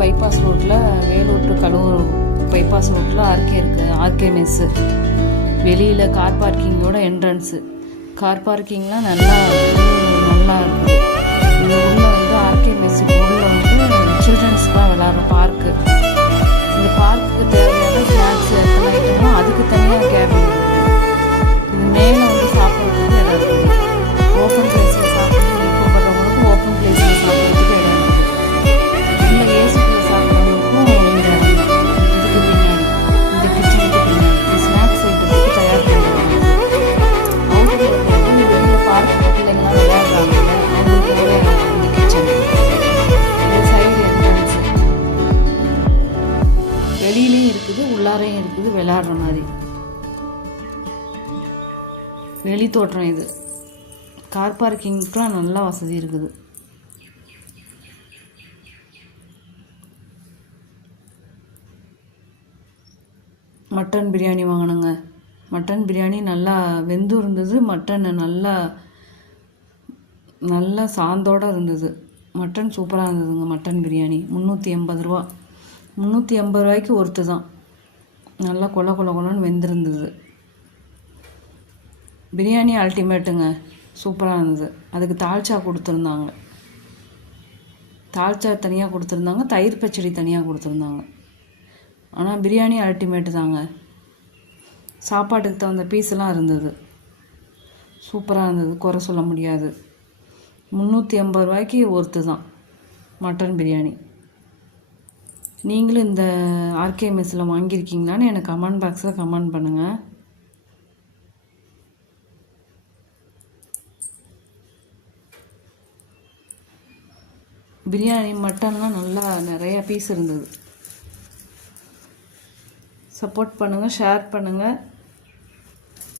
Bypass ரோட்டில் Vellore to Cuddalore bypass ரோட்டில் RK இருக்குது. ஆர்கே மெஸ்ஸு வெளியில் கார் பார்க்கிங்கோட என்ட்ரன்ஸு. கார் பார்க்கிங்லாம் நல்லா இருக்குது. இது உள்ளே வந்து ஆர்கே மெஸ்ஸுக்கு உள்ளே வந்து சில்ட்ரன்ஸ்க்குலாம் விளாட்ற பார்க்கு. இந்த பார்க்குக்கு தேவையான ஸ்நாக்ஸ் எத்தனை ஐட்டமோ அதுக்கு தனியாக கேபின் இருக்குது. இது மேலே வந்து சாப்பிட்றதுக்கு இடம் இருக்குது. ஓப்பன் பிளேஸில் சாப்பிட்றது விருப்பப்படுறவங்களுக்கு ஓப்பன் பிளேஸில் சாப்பிட்றதுக்கு இடம் இருக்குது. இல்லை ஏசிக்குள்ளே சாப்பிட்றவங்களுக்கும் இந்த இடம் தான். இதுக்கு பின்னாடி இந்த கிச்சனுக்கு பின்னாடி இந்த ஸ்நாக்ஸ் ஐட்டத்துக்கு தயார் பண்ணுறாங்க. அவுட்டோர் வந்து வெளியில் பார்க்கு பிள்ளைங்களாம் விளையாடுறாங்கல்ல, அவங்களுக்கு தேவையான இந்த கிச்சன். இந்த சைடு என்ட்ரன்ஸு வெளியிலையும் இருக்குது, உள்ளாரையும் இருக்குது, விளையாடுற மாதிரி வெளி தோற்றம். இது கார் பார்க்கிங்க்குலாம் நல்லா வசதி இருக்குது. மட்டன் பிரியாணி வாங்கினேங்க. மட்டன் பிரியாணி நல்லா வெந்து இருந்தது. மட்டன் நல்லா சாந்தோடு இருந்தது. மட்டன் சூப்பராக இருந்ததுங்க. மட்டன் பிரியாணி 380 ரூபா. 380 ரூபாய்க்கு ஒருத்து தான். நல்லா கொலன்னு வெந்திருந்தது. பிரியாணி அல்டிமேட்டுங்க, சூப்பராக இருந்தது. அதுக்கு தால்ச்சா கொடுத்துருந்தாங்க. தால்ச்சா தனியாக கொடுத்துருந்தாங்க, தயிர் பச்சடி தனியாக கொடுத்துருந்தாங்க. ஆனால் பிரியாணி அல்டிமேட்டு தாங்க. சாப்பாட்டுக்கு தகுந்த பீஸெல்லாம் இருந்தது. சூப்பராக இருந்தது, குறை சொல்ல முடியாது. 380 ரூபாய்க்கு ஒருத்து தான் மட்டன் பிரியாணி. நீங்களும் இந்த ஆர்கே மெஸ்ஸில் வாங்கியிருக்கீங்களான்னு எனக்கு கமெண்ட் பாக்ஸில் கமெண்ட் பண்ணுங்கள். பிரியாணி மட்டன்லாம் நல்லா நிறையா பீஸ் இருந்தது. சப்போர்ட் பண்ணுங்கள், ஷேர் பண்ணுங்கள்.